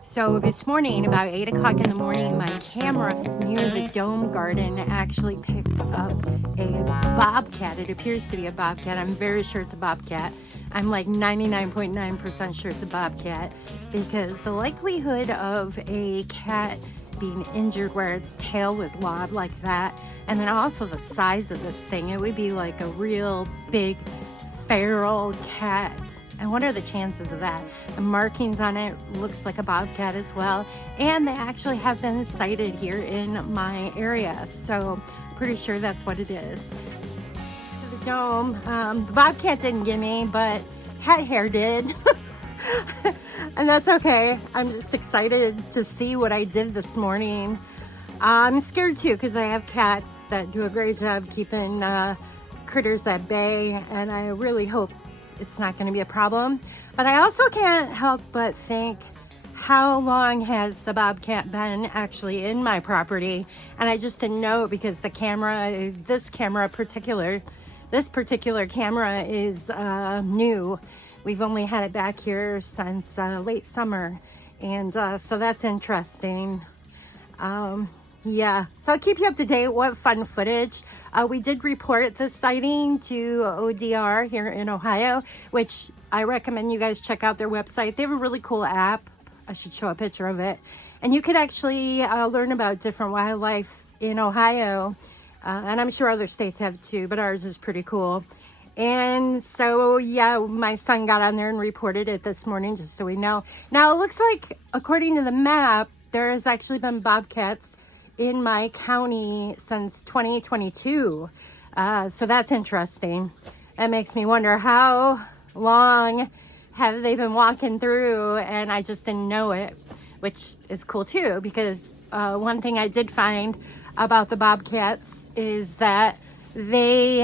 So this morning, about 8 o'clock in the morning, my camera near the dome garden actually picked up a bobcat. It appears to be a bobcat. I'm very sure it's a bobcat. I'm like 99.9% sure it's a bobcat, because the likelihood of a cat being injured where its tail was lobbed like that, and then also the size of this thing, it would be like a real big feral cat. And what are the chances of that? The markings on it looks like a bobcat as well, and they actually have been sighted here in my area, so pretty sure that's what it is. So the dome, the bobcat didn't get me, but cat hair did. And that's okay. I'm just excited to see what I did this morning. I'm scared too, because I have cats that do a great job keeping critters at bay, and I really hope it's not going to be a problem. But I also can't help but think, how long has the bobcat been actually in my property? And I just didn't know, because the camera, this particular camera is new. We've only had it back here since late summer, and so that's interesting. Yeah, so I'll keep you up to date. What fun footage. We did report the sighting to ODR here in Ohio, which I recommend you guys check out their website. They have a really cool app. I should show a picture of it. And you can actually learn about different wildlife in Ohio. And I'm sure other states have too, but ours is pretty cool. And so, yeah, my son got on there and reported it this morning, just so we know. Now, it looks like, according to the map, there has actually been bobcats in my county since 2022. So that's interesting. That makes me wonder, how long have they been walking through and I just didn't know it, which is cool too, because one thing I did find about the bobcats is that they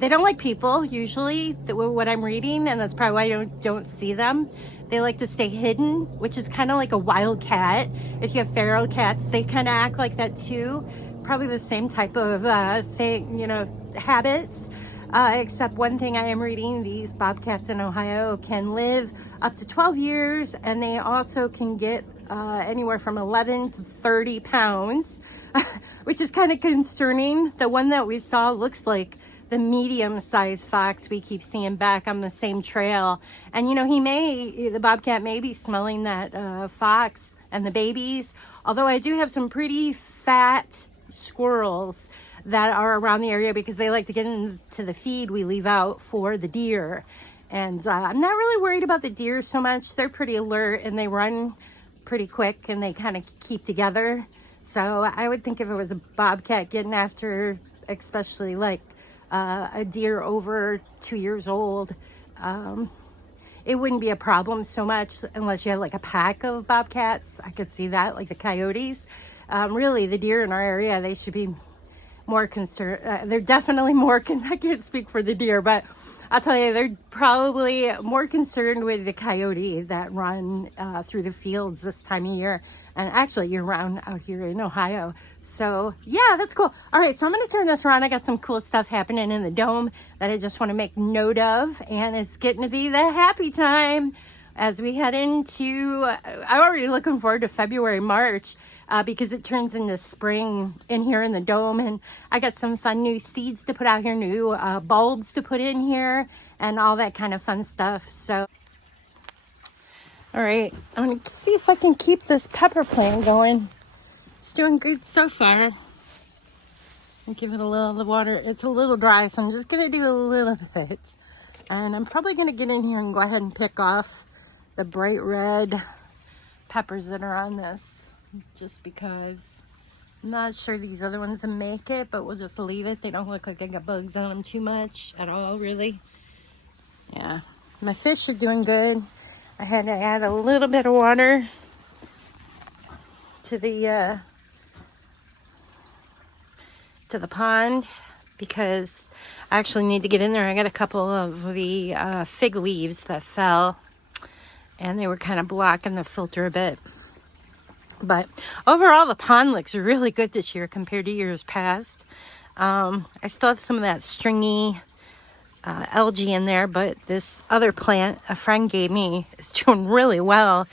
don't like people usually, what I'm reading, and that's probably why I don't see them. They like to stay hidden, which is kind of like a wild cat. If you have feral cats, they kind of act like that too. Probably the same type of habits. Except one thing I am reading, these bobcats in Ohio can live up to 12 years, and they also can get anywhere from 11 to 30 pounds, which is kind of concerning. The one that we saw looks like the medium-sized fox we keep seeing back on the same trail. And the bobcat may be smelling that fox and the babies, although I do have some pretty fat squirrels that are around the area, because they like to get into the feed we leave out for the deer. And I'm not really worried about the deer so much. They're pretty alert and they run pretty quick and they kind of keep together. So I would think if it was a bobcat getting after, especially like a deer over 2 years old, it wouldn't be a problem so much, unless you had like a pack of bobcats. I could see that, like the coyotes. Really, the deer in our area, they should be more concerned. They're definitely more, I can't speak for the deer, but I'll tell you, they're probably more concerned with the coyote that run through the fields this time of year, and actually year round out here in Ohio. So yeah, that's cool. All right, so I'm going to turn this around. I got some cool stuff happening in the dome that I just want to make note of, and it's getting to be the happy time as we head into, I'm already looking forward to February, March, because it turns into spring in here in the dome, and I got some fun new seeds to put out here, new bulbs to put in here, and all that kind of fun stuff. So, all right, I'm gonna see if I can keep this pepper plant going. It's doing good so far. I'll give it a little of the water. It's a little dry, so I'm just gonna do a little bit, and I'm probably gonna get in here and go ahead and pick off the bright red peppers that are on this, just because I'm not sure these other ones will make it, but we'll just leave it. They don't look like they got bugs on them too much at all, really. Yeah, my fish are doing good. I had to add a little bit of water to the pond, because I actually need to get in there. I got a couple of the fig leaves that fell, and they were kind of blocking the filter a bit. But overall, the pond looks really good this year compared to years past. I still have some of that stringy algae in there, but this other plant a friend gave me is doing really well.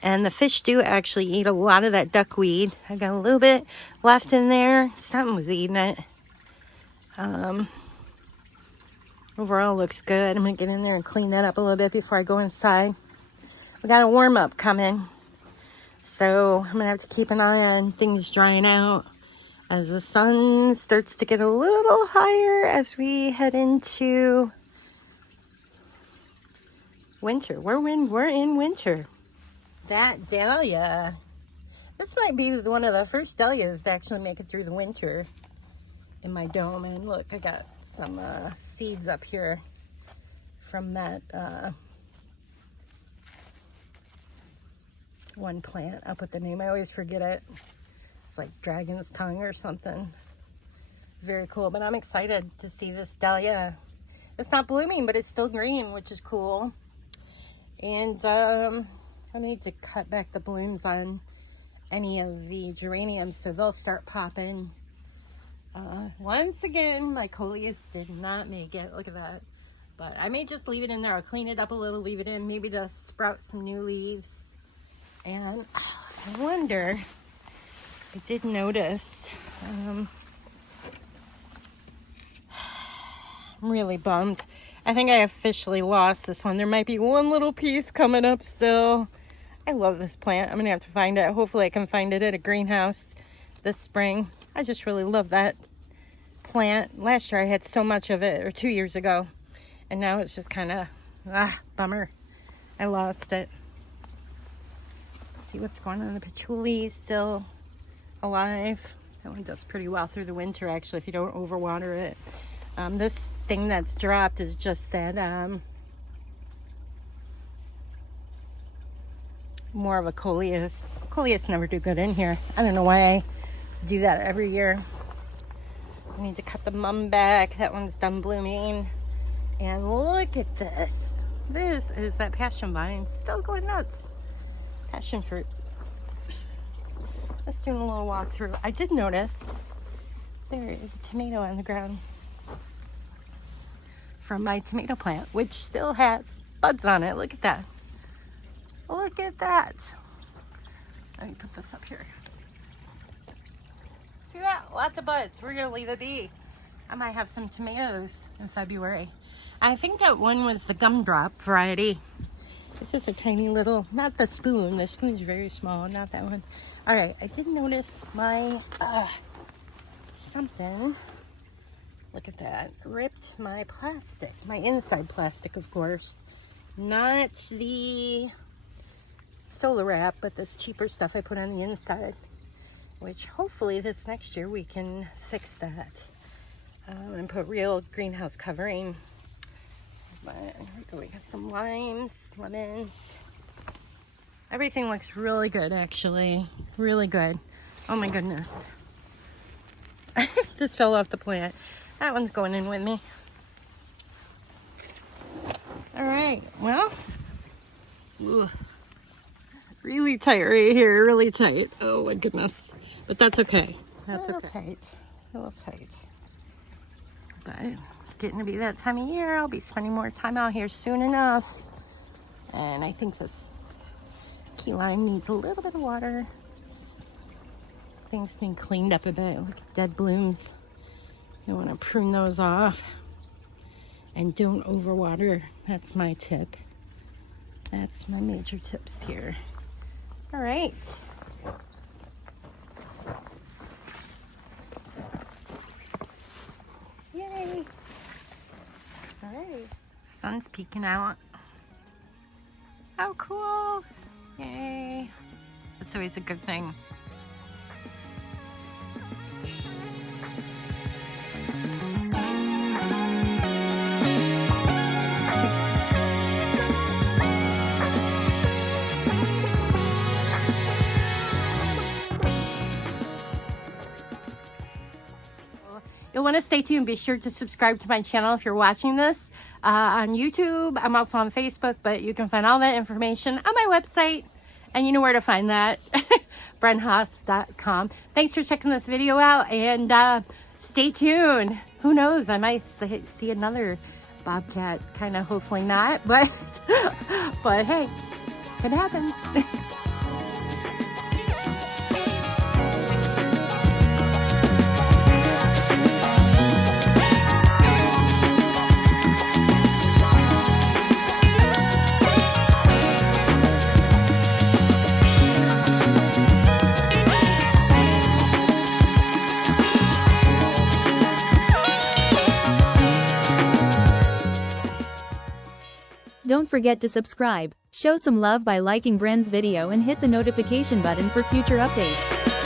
And the fish do actually eat a lot of that duckweed. I got a little bit left in there. Something was eating it. Overall looks good. I'm gonna get in there and clean that up a little bit before I go inside. We got a warm up coming, so I'm gonna have to keep an eye on things drying out as the sun starts to get a little higher as we head into winter. We're in winter. That dahlia, this might be one of the first dahlias to actually make it through the winter in my dome. And look, I got some seeds up here from that one plant. I'll put the name, I always forget it. It's like dragon's tongue or something. Very cool, but I'm excited to see this dahlia. It's not blooming, but it's still green, which is cool. And I need to cut back the blooms on any of the geraniums so they'll start popping. Once again, my coleus did not make it. Look at that. But I may just leave it in there. I'll clean it up a little, leave it in, maybe to sprout some new leaves. And I wonder, I did notice, I'm really bummed. I think I officially lost this one. There might be one little piece coming up still. I love this plant. I'm gonna have to find it. Hopefully I can find it at a greenhouse this spring. I just really love that plant. Last year I had so much of it, or 2 years ago. And now it's just kind of, bummer. I lost it. Let's see what's going on. The patchouli is still alive. That one does pretty well through the winter, actually, if you don't overwater it. This thing that's dropped is just that more of a coleus. Coleus never do good in here. I don't know why I do that every year. I need to cut the mum back. That one's done blooming. And look at this. This is that passion vine still going nuts. Passion fruit. Just doing a little walk through. I did notice there is a tomato on the ground from my tomato plant, which still has buds on it. Look at that. Look at that. Let me put this up here. See that? Lots of buds. We're gonna leave it be. I might have some tomatoes in February. I think that one was the gumdrop variety. This is a tiny little, not the spoon. The spoon's very small, not that one. All right, I did notice my, something. Look at that. Ripped my plastic, my inside plastic, of course. Not the solar wrap, but this cheaper stuff I put on the inside, which hopefully this next year we can fix that. And put real greenhouse covering. But we got some limes, lemons. Everything looks really good, actually. Really good. Oh my goodness. This fell off the plant. That one's going in with me. All right, well. Ugh. Really tight right here, really tight. Oh my goodness. But that's okay. That's okay. A little tight. But it's getting to be that time of year. I'll be spending more time out here soon enough. And I think this key lime needs a little bit of water. Things being cleaned up a bit. Look at dead blooms. You want to prune those off. And don't overwater. That's my tip. That's my major tips here. All right. Yay. All right. Sun's peeking out. How cool. Yay. That's always a good thing. You'll want to stay tuned. Be sure to subscribe to my channel if you're watching this on YouTube. I'm also on Facebook, but you can find all that information on my website, and you know where to find that, brenhaas.com. Thanks for checking this video out, and stay tuned. Who knows, I might see another bobcat, kind of hopefully not, but but hey, could happen. Don't forget to subscribe, show some love by liking Bren's video and hit the notification button for future updates.